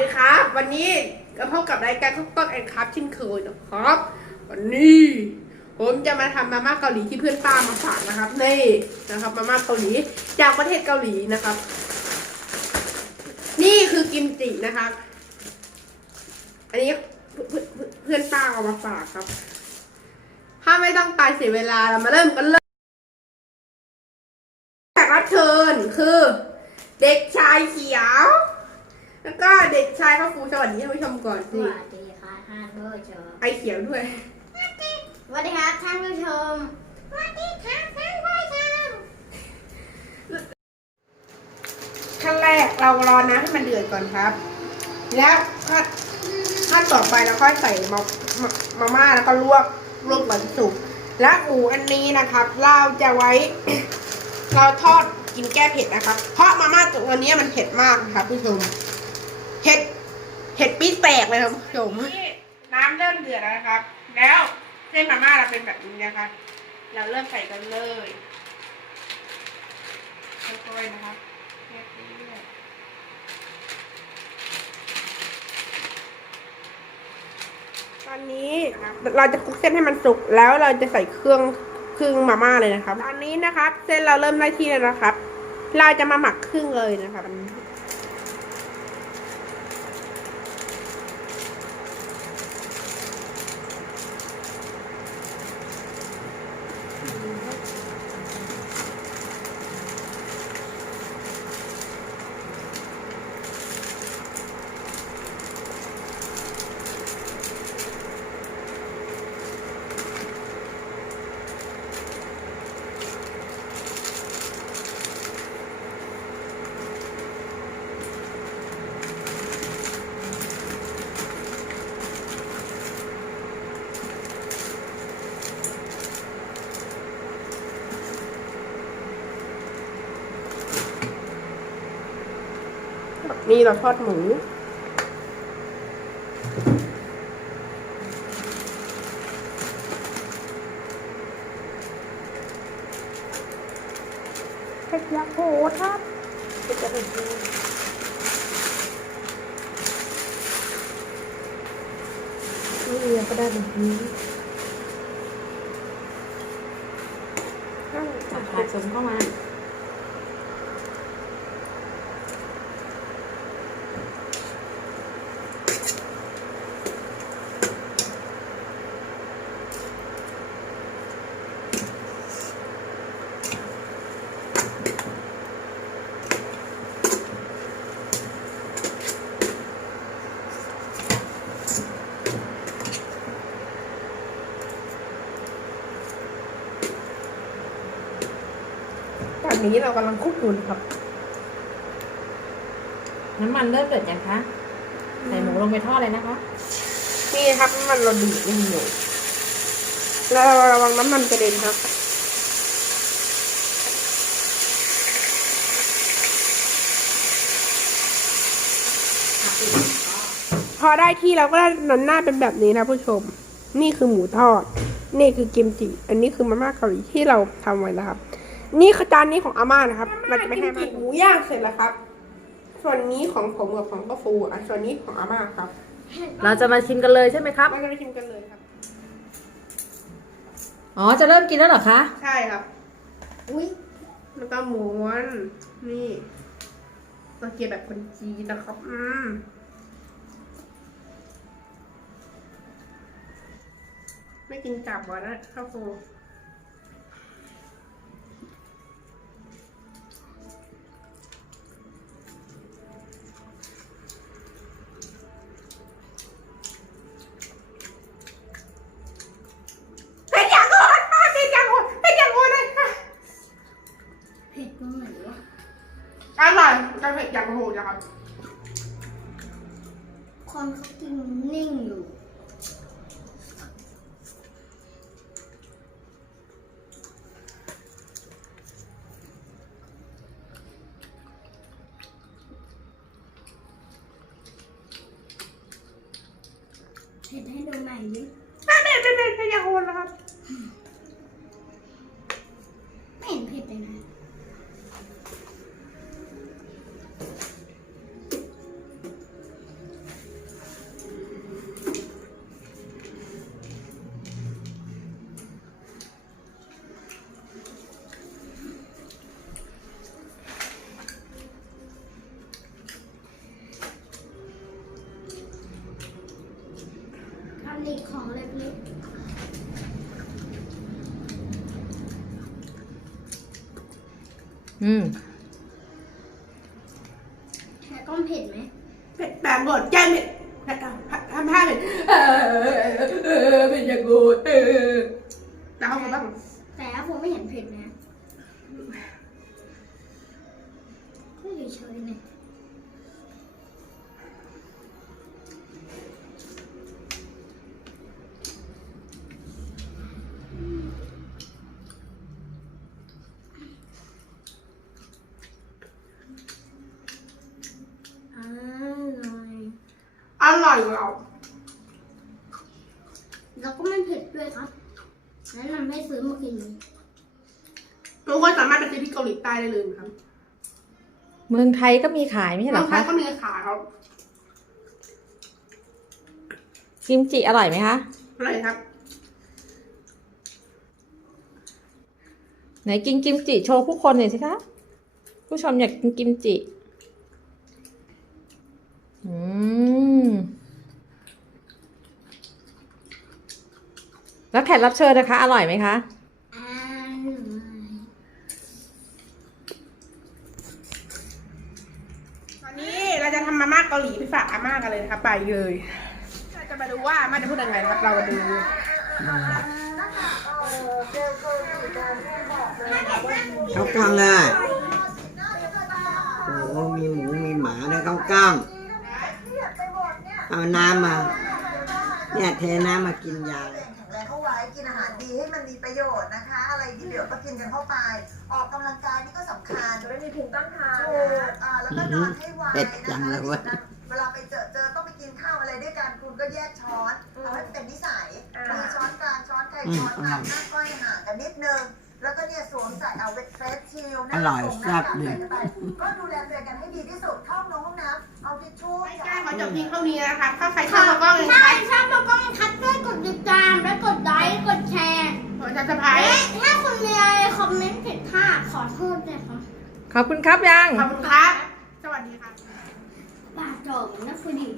ดีครับ วันนี้ก็พบกับรายการคุกต้องแอนครับเช่นเคยนะครับ วันนี้ ผมจะมาทำมาม่าเกาหลีที่เพื่อนป้ามาฝากนะครับนี่นะครับมาม่าเกาหลีจากประเทศเกาหลีนะครับ นี่คือกิมจินะครับ อันนี้เพื่อนป้าเอามาฝากครับ ถ้าไม่ต้องตายเสียเวลาเรามาเริ่มกันเลยแขกรับเชิญคือ เด็กชายเขียว แล้วก็เด็กชายข้าวฟูสวัสดีท่านผู้ชมก่อนสสิวัสดีค่ะท่านผู้ชมไอเขียวด้วย สวัสดีครับท่านผู้ชมสวัสดีครับท่านผู้ชมขั้นแรกเรารอน้ำให้มันเดือดก่อนครับ แล้วขั้นขั้นต่อไปเราค่อยใส่มามามาม่าแล้วก็ลวกลวกหลังสุกและหมูอันนี้นะครับ เราจะไว้ เราทอดกินแก้เผ็ดนะครับ เพราะมาม่าตัวนี้มันเผ็ดมากนะครับผู้ชม เผ็ดเผ็ดปี๊ดแตกเลยครับผู้ชมน้ำเริ่มเดือดแล้วนะครับ แล้วเส้นมาม่าเราเป็นแบบนี้นะครับ เราเริ่มใส่กันเลยค่อยๆนะครับเรื่อยๆตอนนี้เราจะคลุกเส้นให้มันสุกแล้วเราจะใส่เครื่องเครื่องมาม่าเลยนะครับ ตอนนี้นะครับ เส้นเราเริ่มได้ที่แล้วนะครับ เราจะมาหมักครึ่งเลยนะครับ นี่เราทอดหมู เผ็ดยาโหดครับเผ็ดจะเผ็ดดีนี่ก็ได้แบบนี้ตักผักสมเข้ามา อนนี้เรากำลังคลุกอยู่นะครับ น้ำมันเริ่มเดือดยังคะใส่หมูลงไปทอดเลยนะคะ นี่ครับน้ำมันเราดูดไม่อยู่แล้วระวังน้ำมันกระเด็นครับพอได้ที่เราก็ได้หนอนหน้าเป็นแบบนี้นะผู้ชม นี่คือหมูทอด นี่คือกิมจิ อันนี้คือมาม่าเกาหลีที่เราทำไว้นะครับ นี่คือจานนี้ของอาม่านะครับเราจะไปให้อาม่าหมูย่างเสร็จแล้วครับ ส่วนนี้ของผมกับของป้าฟูอะส่วนนี้ของอาม่าครับ เราจะมาชิมกันเลยใช่ไหมครับ เราจะไปชิมกันเลยครับ อ๋อ จะเริ่มกินแล้วเหรอคะ ใช่ครับ อุ้ยแล้วก็ม้วนนี่เราเกียแบบคนจีนนะครับ อืมไม่กินกลับวะนะข้าวโอร่อยจะเผ็ดอย่างโหดนะครับคนเขากินนิ่งอยู่เผ็ดให้ดูใหม่ดิ เด็กของเล็กอืมๆแต่ก้อเผ็ดไหมเผ็ดปากโกรธใจเผ็ดเผ็ทำท่าเผ็ดเป็นอย่างกูเออแต่ของว่าแต่ผมไม่เห็นเผ็ดนะก็เฉยๆเนี่ย ร่อยเราแล้วก็ไม่เผ็ดด้วยครับแนะนำให้ซื้อมากินทุกคนสามารถไปซื้อที่เกาหลีใต้ได้เลยนะครับเมืองไทยก็มีขายไม่ใช่เหรเมือองไทคะยก็มีขายครับกิมจิอร่อยไหมคะอะไรครับ ไหนกินกิมจิโชว์ผู้คนหน่อยสิคะ ผู้ชมอยากกินกิมจิ แล้วแขกรับเชิญนะคะ อร่อยไหมคะอร่อยตอนนี้เราจะทำมาม่าเกาหลีไปฝากอาม่ากันเลยนะครับไปเลยเราจะมาดูว่าอาม่าจะพูดยังไงนะครับ เรามาดูเขากล้างได้โอ้โหมีหมูมีหมาด้วยเขากล้างเอาน้ำมา เนี่ยเทน้ำมากินยาเลย ว้กินอาหารดีให้มันมีประโยชน์นะคะ อะไรที่เหลือก็กินกันเข้าไป ออกกำลังกายนี่ก็สำคัญจะได้มีภูมิต้านทานถูกอ่าแล้วก็นอนให้ไวเป็ดนะจังคะเลยเว้ยเวลาไปเจอเจอต้องไปกินข้าวอะไรด้วยกันคุณก็แยกช้อนเอาให้เป็นนิสัยมีช้อนกลางช้อนใครช้อนมันหน้าก้อยห่างกันนิดนึงแล้วก็เนี่ยสวมใส่เอาเวทเฟสชิลหน้าอร่อยตรงหแซ่น้าบกากดีใส่เข้าไปก็ดูแลตัวเองกันให้ดีที่สุดเข้าห้องน้ำเอา ทิชชู่ไม่กล้าขอจบเพียงเท่านี้นะคะ ถ้าใครชอบก็เลยถ้าใครชอบก็ต้องทักด้วยกดติดตามและกดไลค์กดแชร์ขอจะสะพายและถ้าคุณมีอะไรคอมเมนต์ผิดพลาดขอโทษด้วยครับขอบคุณครับยัง ขอบคุณครับ สวัสดีครับบาจบนะคุณดี